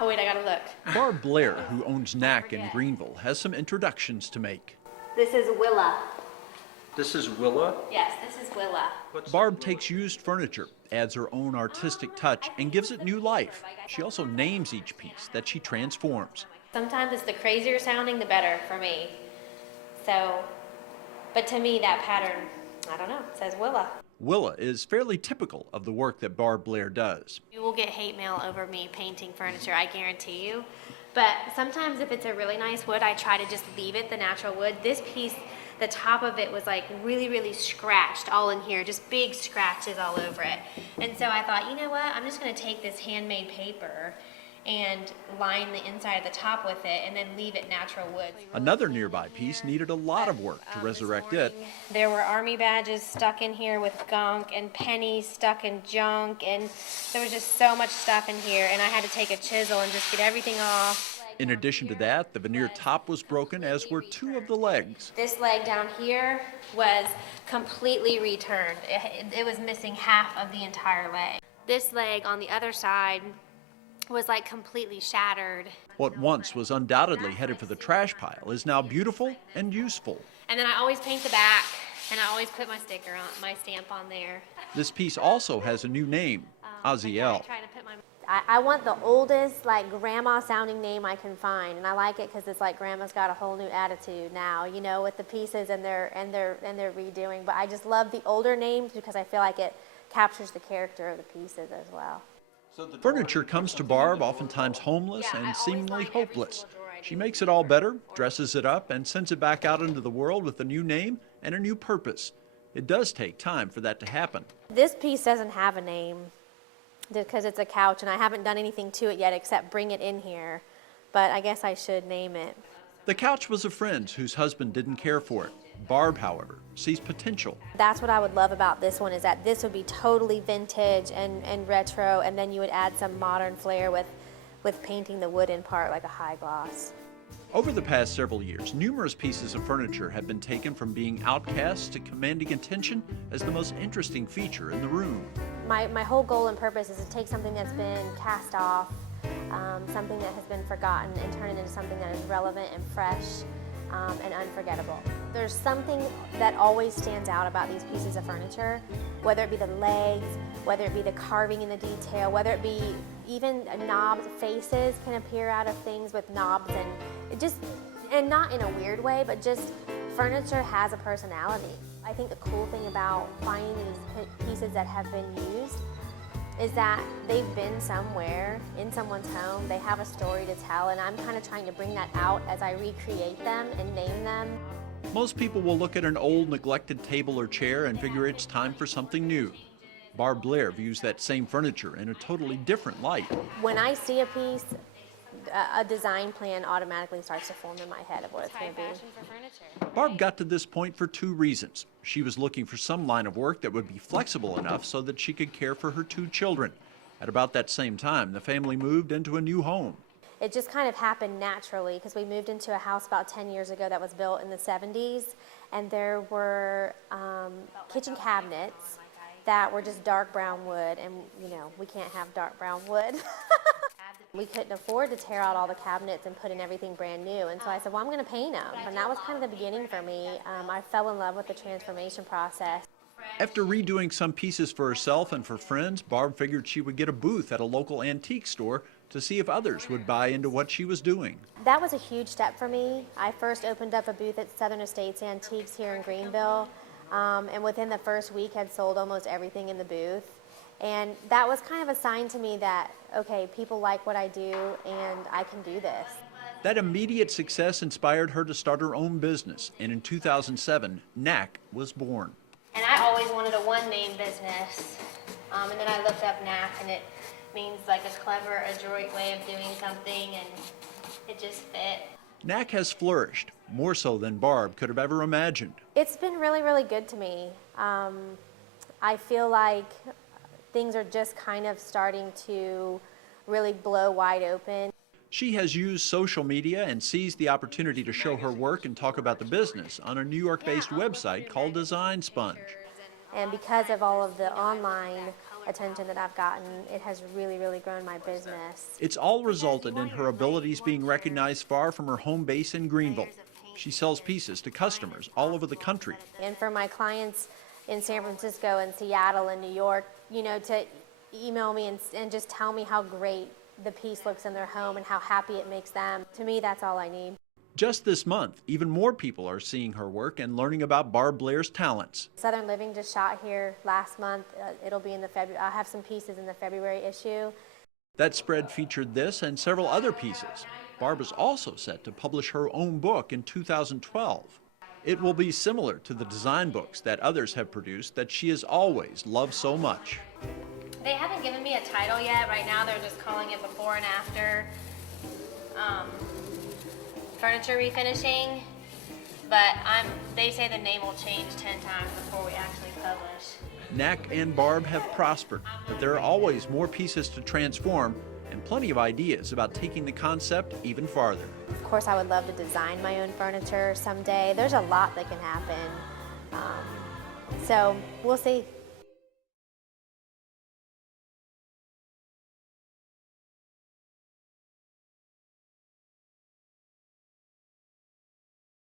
Oh wait, I gotta look. Barb Blair, who owns Knack in Greenville, has some introductions to make. This is Willa. This is Willa? Yes, this is Willa. Barb takes used furniture, adds her own artistic touch, and gives it new life. She also names each piece that she transforms. Sometimes it's the crazier sounding, the better for me. So, but to me that pattern, I don't know, it says Willa. Willa is fairly typical of the work that Barb Blair does. You will get hate mail over me painting furniture, I guarantee you. But sometimes if it's a really nice wood, I try to just leave it the natural wood. This piece, the top of it was like really, really scratched all in here, just big scratches all over it. And so I thought, you know what, I'm just gonna take this handmade paper and line the inside of the top with it and then leave it natural wood. Another nearby piece needed a lot of work to resurrect it. There were army badges stuck in here with gunk and pennies stuck in junk, and there was just so much stuff in here, and I had to take a chisel and just get everything off. In addition to that, the veneer top was broken, as were two of the legs. This leg down here was completely returned. It was missing half of the entire leg. This leg on the other side was like completely shattered. What once was undoubtedly headed for the trash pile is now beautiful and useful. And then I always paint the back, and I always put my sticker on, my stamp on there. This piece also has a new name, Aziel. I want the oldest, like grandma sounding name I can find, and I like it because it's like grandma's got a whole new attitude now, you know, with the pieces and they're redoing. But I just love the older names because I feel like it captures the character of the pieces as well. Furniture comes to Barb oftentimes homeless and seemingly hopeless. She makes it all better, dresses it up, and sends it back out into the world with a new name and a new purpose. It does take time for that to happen. This piece doesn't have a name because it's a couch, and I haven't done anything to it yet except bring it in here, but I guess I should name it. The couch was a friend's whose husband didn't care for it. Barb, however, sees potential. That's what I would love about this one, is that this would be totally vintage and retro, and then you would add some modern flair with painting the wooden part like a high gloss. Over the past several years, numerous pieces of furniture have been taken from being outcast to commanding attention as the most interesting feature in the room. My whole goal and purpose is to take something that's been cast off, something that has been forgotten, and turn it into something that is relevant and fresh and unforgettable. There's something that always stands out about these pieces of furniture, whether it be the legs, whether it be the carving in the detail, whether it be even knobs, faces can appear out of things with knobs, and it just, and not in a weird way, but just furniture has a personality. I think the cool thing about finding these pieces that have been used is that they've been somewhere in someone's home, they have a story to tell, and I'm kind of trying to bring that out as I recreate them and name them. Most people will look at an old neglected table or chair and figure it's time for something new. Barb Blair views that same furniture in a totally different light. When I see a piece, a design plan automatically starts to form in my head of what it's going to be. Barb got to this point for two reasons. She was looking for some line of work that would be flexible enough so that she could care for her two children. At about that same time, the family moved into a new home. It just kind of happened naturally because we moved into a house about 10 years ago that was built in the 70s, and there were kitchen cabinets that were just dark brown wood, and you know, we can't have dark brown wood. We couldn't afford to tear out all the cabinets and put in everything brand new, and so I said, well, I'm going to paint them, and that was kind of the beginning for me. I fell in love with the transformation process. After redoing some pieces for herself and for friends, Barb figured she would get a booth at a local antique store to see if others would buy into what she was doing. That was a huge step for me. I first opened up a booth at Southern Estates Antiques here in Greenville, and within the first week had sold almost everything in the booth. And that was kind of a sign to me that, okay, people like what I do and I can do this. That immediate success inspired her to start her own business, and in 2007, Knack was born. And I always wanted a one-name business, and then I looked up Knack, and it means like a clever, adroit way of doing something, and it just fit. Knack has flourished, more so than Barb could have ever imagined. It's been really, really good to me. I feel like things are just kind of starting to really blow wide open. She has used social media and seized the opportunity to show her work and talk about the business on a New York-based website called Design Sponge. And because of all of the online attention that I've gotten. It has really, really grown my business. It's all resulted in her abilities being recognized far from her home base in Greenville. She sells pieces to customers all over the country. And for my clients in San Francisco and Seattle and New York, you know, to email me and just tell me how great the piece looks in their home and how happy it makes them. To me, that's all I need. Just this month, even more people are seeing her work and learning about Barb Blair's talents. Southern Living just shot here last month. It'll be in the February. I'll have some pieces in the February issue. That spread featured this and several other pieces. Barb is also set to publish her own book in 2012. It will be similar to the design books that others have produced that she has always loved so much. They haven't given me a title yet. Right now they're just calling it Before and After Furniture Refinishing, but they say the name will change 10 times before we actually publish. Knack and Barb have prospered, but there are always more pieces to transform and plenty of ideas about taking the concept even farther. Of course, I would love to design my own furniture someday. There's a lot that can happen. So we'll see.